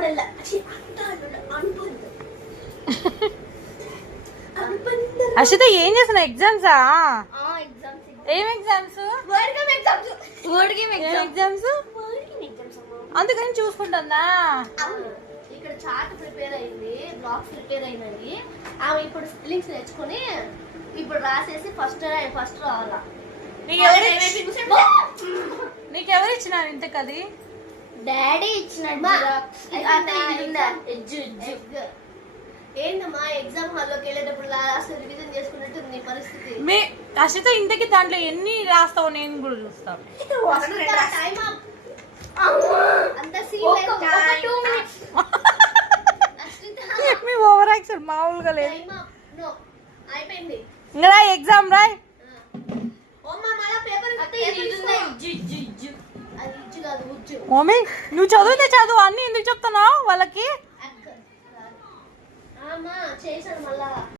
കൂടല്ല. ఏం చేస్తున్నా ఎగ్జామ్స్ ఏం ఎగ్జామ్స్ ఎగ్జామ్స్ అందుకని చూసుకుంటుందా ఇక్కడ చాట్ ప్రిపేర్ అయింది బ్లాక్స్ ప్రిపేర్ అయినవి ఆమె ఇప్పుడు లింక్స్ నేర్చుకుని ఇప్పుడు రాసేసి ఫస్ట్ ఫస్ట్ రావాలా నీకెవరు ఇచ్చినారు ఇంతకది డాడీ ఇచ్చిన అంటే ఇది ఉందా? Egg. ఏంటమ్మా ఎగ్జామ్ హాల్లోకి వెళ్ళేటప్పుడు లాస్ట్ రివిజన్ చేసుకున్నట్టు నీ పరిస్థితి. మీ అశ్విత ఇంతకి దాంట్లో ఎన్ని రాస్తావు నేను కూడా చూస్తాను అంత. మీ ఓవర్ యాక్షన్ మామూలుగా లేదు. టైం అప్ నో అయిపోయింది. ఇంకా రాయ్ ఎగ్జామ్ రాయ్ ఓమ్మ మళ్ళా పేపర్ మమ్మీ నువ్వు చదివితే చదువు అన్ని ఎందుకు చెప్తున్నావు వాళ్ళకి?